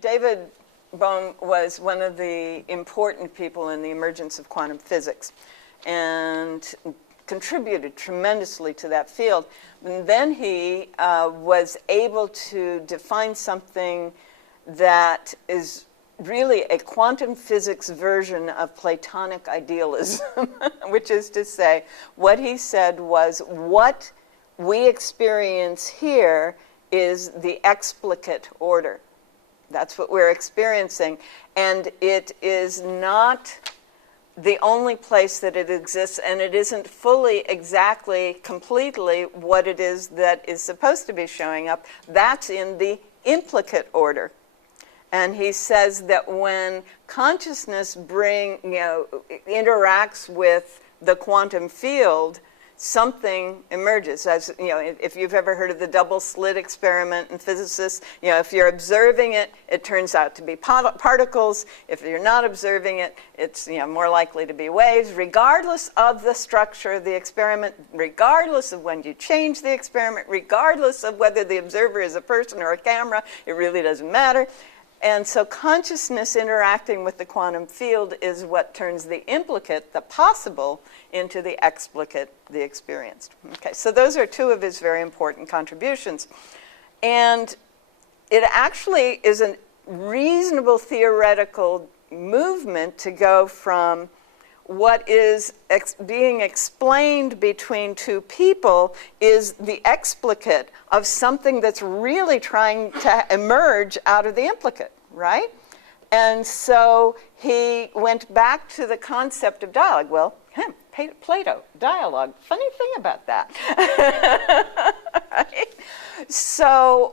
David Bohm was one of the important people in the emergence of quantum physics and contributed tremendously to that field. And then he was able to define something that is really a quantum physics version of Platonic idealism, which is to say, what he said was, what we experience here is the explicate order. That's what we're experiencing. And it is not the only place that it exists, and it isn't fully, exactly, completely what it is that is supposed to be showing up. That's in the implicate order. And he says that when consciousness interacts with the quantum field, something emerges. As if you've ever heard of the double slit experiment in physicists, if you're observing it, it turns out to be particles. If you're not observing it, it's more likely to be waves, regardless of the structure of the experiment, regardless of when you change the experiment, regardless of whether the observer is a person or a camera. It really doesn't matter. And so consciousness interacting with the quantum field is what turns the implicate, the possible, into the explicate, the experienced. Okay, so those are two of his very important contributions. And it actually is a reasonable theoretical movement to go from what is being explained between two people is the explicate of something that's really trying to emerge out of the implicate, right? And so he went back to the concept of dialogue. Well, Plato, dialogue, funny thing about that. Right? So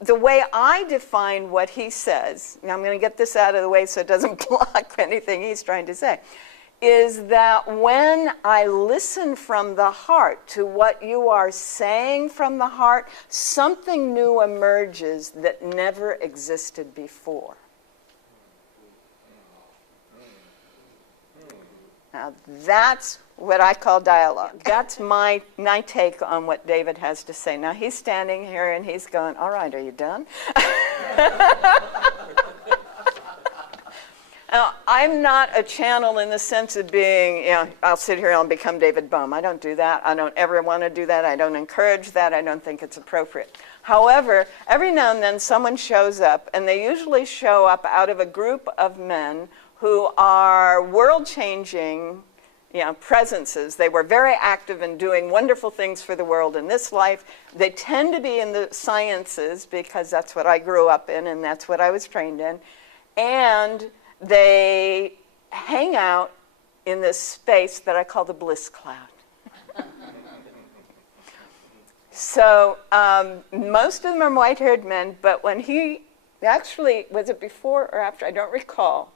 the way I define what he says, now I'm going to get this out of the way so it doesn't block anything he's trying to say, is that when I listen from the heart to what you are saying from the heart, something new emerges that never existed before. Now that's what I call dialogue. That's my take on what David has to say. Now he's standing here and he's going, all right, are you done? Now, I'm not a channel in the sense of being, I'll sit here and I'll become David Bohm. I don't do that. I don't ever want to do that. I don't encourage that. I don't think it's appropriate. However, every now and then someone shows up, and they usually show up out of a group of men who are world-changing presences. They were very active in doing wonderful things for the world in this life. They tend to be in the sciences because that's what I grew up in and that's what I was trained in. And they hang out in this space that I call the bliss cloud. So most of them are white-haired men, but when he actually, was it before or after? I don't recall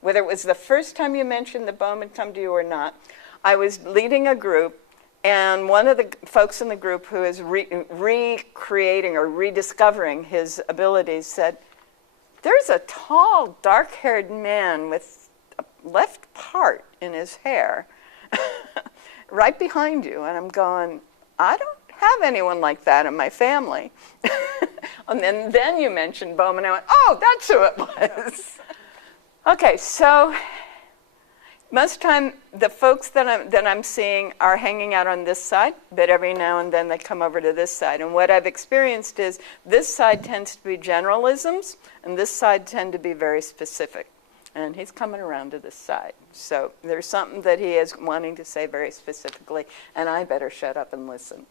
whether it was the first time you mentioned that Bohm had come to you or not. I was leading a group, and one of the folks in the group who is recreating or rediscovering his abilities said, there's a tall, dark-haired man with a left part in his hair right behind you. And I'm going, I don't have anyone like that in my family. And then you mentioned Bohm, and I went, oh, that's who it was. Okay, so most of the time, the folks that I'm seeing are hanging out on this side, but every now and then they come over to this side. And what I've experienced is this side tends to be generalisms, and this side tend to be very specific. And he's coming around to this side. So there's something that he is wanting to say very specifically, and I better shut up and listen.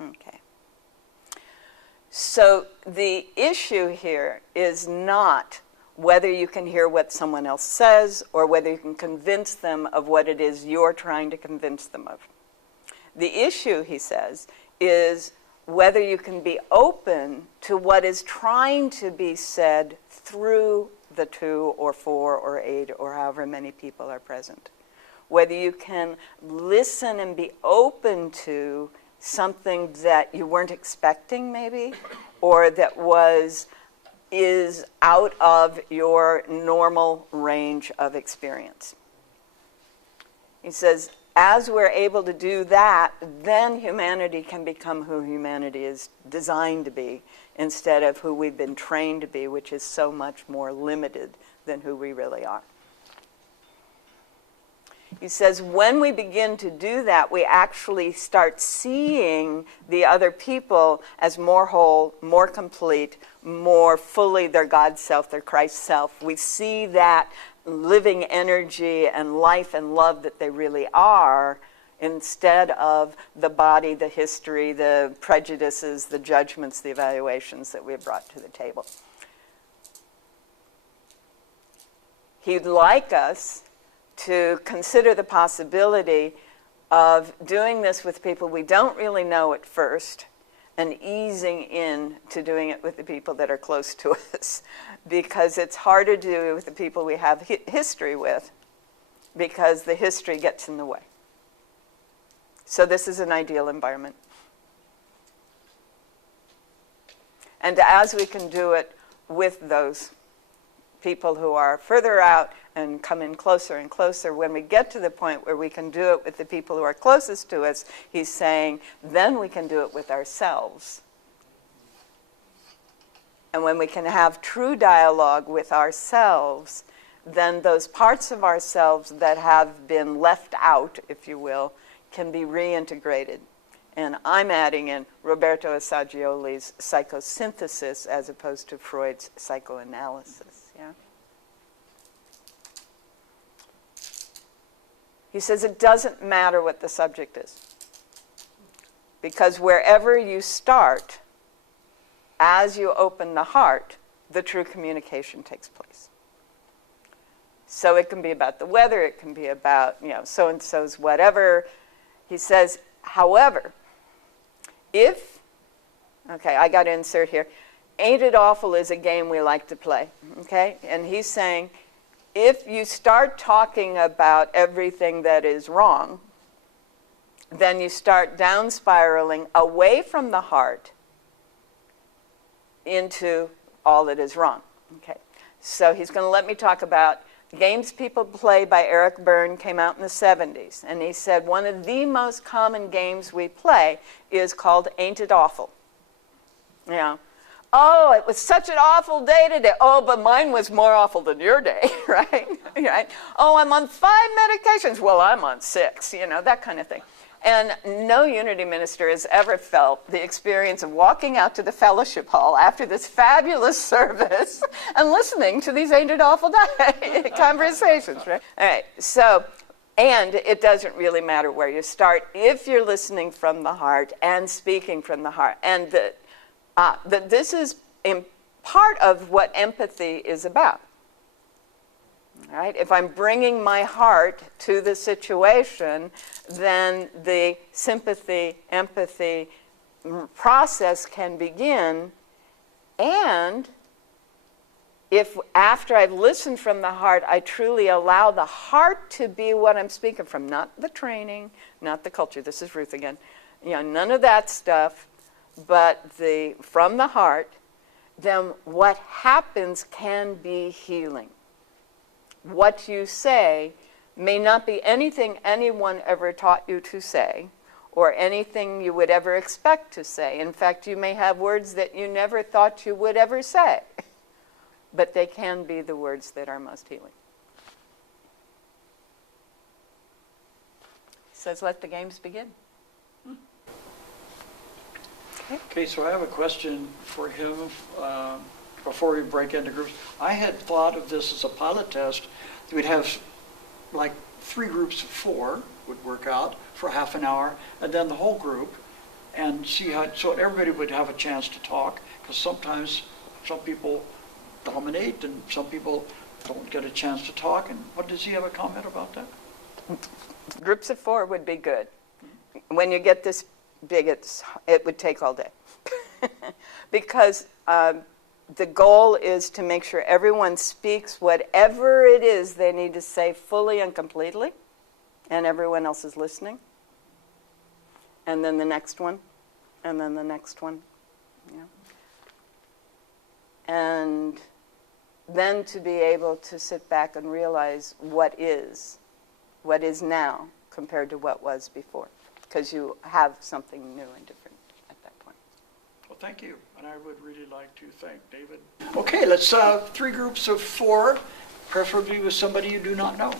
Okay. So the issue here is not whether you can hear what someone else says or whether you can convince them of what it is you're trying to convince them of. The issue, he says, is whether you can be open to what is trying to be said through the 2 or 4 or 8 or however many people are present. Whether you can listen and be open to something that you weren't expecting, maybe, or that was is out of your normal range of experience. He says, as we're able to do that, then humanity can become who humanity is designed to be, instead of who we've been trained to be, which is so much more limited than who we really are. He says, when we begin to do that, we actually start seeing the other people as more whole, more complete, more fully their God self, their Christ self. We see that living energy and life and love that they really are, instead of the body, the history, the prejudices, the judgments, the evaluations that we have brought to the table. He'd like us to consider the possibility of doing this with people we don't really know at first, and easing in to doing it with the people that are close to us, because it's harder to do it with the people we have history with, because the history gets in the way. So this is an ideal environment. And as we can do it with those people who are further out and come in closer and closer, when we get to the point where we can do it with the people who are closest to us, he's saying, then we can do it with ourselves. And when we can have true dialogue with ourselves, then those parts of ourselves that have been left out, if you will, can be reintegrated. And I'm adding in Roberto Assagioli's psychosynthesis as opposed to Freud's psychoanalysis. Yeah? He says it doesn't matter what the subject is, because wherever you start, as you open the heart, the true communication takes place. So it can be about the weather, it can be about, so-and-so's whatever. He says, however, okay, I got to insert here, Ain't It Awful is a game we like to play, okay? And he's saying, if you start talking about everything that is wrong, then you start down spiraling away from the heart into all that is wrong. Okay, so he's going to let me talk about Games People Play by Eric Berne, came out in the 70s. And he said one of the most common games we play is called Ain't It Awful? Oh, it was such an awful day today. Oh, but mine was more awful than your day, right? Right? Oh, I'm on 5 medications. Well, I'm on 6, that kind of thing. And no Unity minister has ever felt the experience of walking out to the fellowship hall after this fabulous service and listening to these Ain't It Awful conversations, right? All right, so, and it doesn't really matter where you start if you're listening from the heart and speaking from the heart. And that this is in part of what empathy is about. Right? If I'm bringing my heart to the situation, then the sympathy, empathy process can begin. And if after I've listened from the heart, I truly allow the heart to be what I'm speaking from, not the training, not the culture. This is Ruth again. None of that stuff, but from the heart, then what happens can be healing. What you say may not be anything anyone ever taught you to say, or anything you would ever expect to say. In fact, you may have words that you never thought you would ever say, but they can be the words that are most healing. He says, let the games begin. Okay, so I have a question for him before we break into groups. I had thought of this as a pilot test. We'd have like 3 groups of 4 would work out for half an hour, and then the whole group, and see how, so everybody would have a chance to talk, because sometimes some people dominate and some people don't get a chance to talk. And what, does he have a comment about that? Groups of 4 would be good. When you get this big, it would take all day. Because the goal is to make sure everyone speaks whatever it is they need to say fully and completely, and everyone else is listening. And then the next one, and then the next one. and then to be able to sit back and realize what is now compared to what was before, because you have something new and different at that point. Well, thank you, and I would really like to thank David. Okay, let's 3 groups of 4, preferably with somebody you do not know.